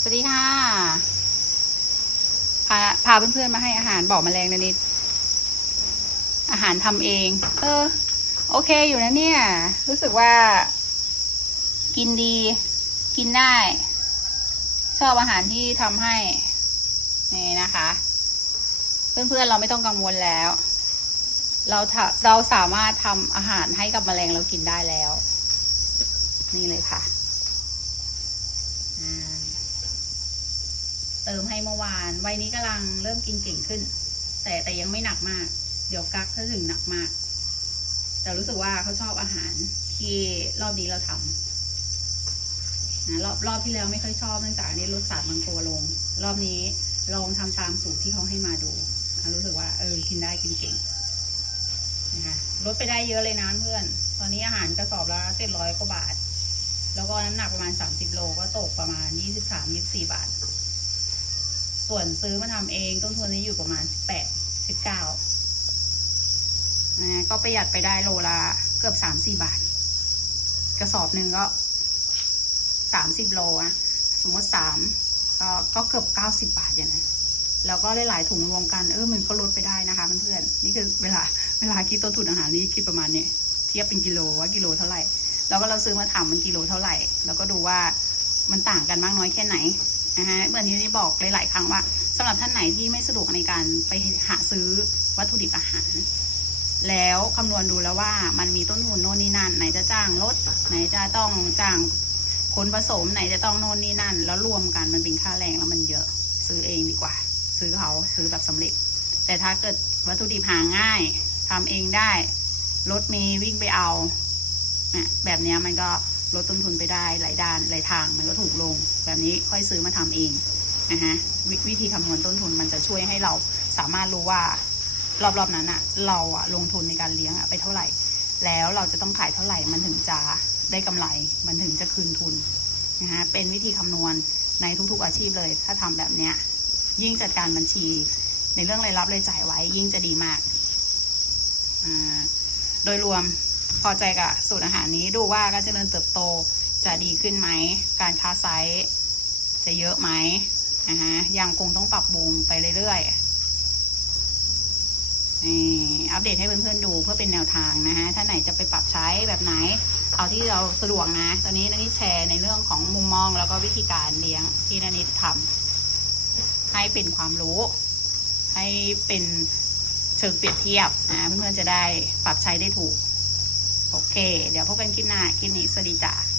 สวัสดีค่ะ พาพาเพื่อนๆมาให้อาหารบอกแมลงนะนิด อาหารทำเอง เออ โอเคอยู่นะเนี่ย รู้สึกว่า กินดี กินได้ ชอบอาหารที่ทำให้ นี่นะคะ เพื่อนๆเราไม่ต้องกังวลแล้ว เราทำเราสามารถทำอาหารให้กับแมลงเรากินได้แล้ว นี่เลยค่ะ อ่า เติมให้เมื่อวาน วัยนี้กำลังเริ่มกินเก่งขึ้น แต่แต่ยังไม่หนักมาก เดี๋ยวกักถ้าถึงหนักมาก แต่รู้สึกว่าเขาชอบอาหารที่รอบนี้เราทำนะรอบรอบที่แล้วไม่ค่อยชอบเนื่องจากนี้รสชาติมันตัวลง รอบนี้ลองทำตามสูตรที่เขาให้มาดูอะรู้สึกว่าเออกินได้กินเก่งนะคะลดไปได้เยอะเลยนะเพื่อน ตอนนี้อาหารกระสอบละเจ็ดร้อยกว่าบาท แล้วก็น้ำหนักประมาณสามสิบโลก็ตกประมาณยี่สิบสามยี่สี่บาท ส่วนซื้อมาทำเองต้นทุนนี้อยู่ประมาณสิบแปดสิบเก้านะก็ประหยัดไปได้โลละเกือบสามสี่บาท กระสอบหนึ่งก็สามสิบโลอะสมมติสามก็ก็เกือบเก้าสิบบาทอย่างนะแล้วก็หลายๆถุงรวมกันเออมันก็ลดไปได้นะคะเพื่อนๆนี่คือเวลาเวลาคิดต้นทุนอาหารนี่คิดประมาณนี้เทียบเป็นกิโลว่ากิโลเท่าไหร่ แล้วก็เราซื้อมาทำมันกิโลเท่าไหร่ แล้วก็ดูว่ามันต่างกันมากน้อยแค่ไหน นะฮะเหมือนที่ได้บอกหลาย ๆ ครั้งว่าสำหรับท่านไหนที่ไม่สะดวกในการไปหาซื้อวัตถุดิบอาหาร แล้วคำนวณดูแล้วว่ามันมีต้นทุนโน่นนี่นั่น ไหนจะจ้างรถไหนจะต้องจ้างคนผสมไหนจะต้องโน่นนี่นั่น แล้วรวมกันมันเป็นค่าแรงแล้วมันเยอะซื้อเองดีกว่า ซื้อเขาซื้อแบบสำเร็จ แต่ถ้าเกิดวัตถุดิบหาง่ายทำเองได้รถมีวิ่งไปเอาแบบนี้มันก็ ลดต้นทุนไปได้หลายด้านหลายทางมันก็ถูกลง แบบนี้ค่อยซื้อมาทำเองนะฮะววิธีคำนวณต้นทุนมันจะช่วยให้เราสามารถรู้ว่ารอบๆนั้นอะเราอะลงทุนในการเลี้ยงอะไปเท่าไหร่ แล้วเราจะต้องขายเท่าไหร่มันถึงจะได้กำไรมันถึงจะคืนทุนนะฮะเป็นวิธีคำนวณในทุกๆอาชีพเลย ถ้าทำแบบเนี้ยยิ่งจัดการบัญชี ในเรื่องรายรับรายจ่ายไว้ยิ่งจะดีมากอ่าโดยรวม พอใจกับสูตรอาหารนี้ดูว่าการเจริญเติบโตจะดีขึ้นไหม การค้าไซส์จะเยอะไหมนะฮะยังคงต้องปรับปรุงไปเรื่อยๆนี่อัปเดตให้เพื่อนๆดูเพื่อเป็นแนวทางนะฮะ ถ้าไหนจะไปปรับใช้แบบไหน เอาที่เราสะดวกนะ ตอนนี้นันนิดแชร์ในเรื่องของมุมมองแล้วก็วิธีการเลี้ยงที่นันนิดทำให้เป็นความรู้ ให้เป็นเชิงเปรียบเทียบนะเพื่อนๆจะได้ปรับใช้ได้ถูก โอเค เดี๋ยวพบกันคลิปหน้าคลิปนี้สวัสดีจ้า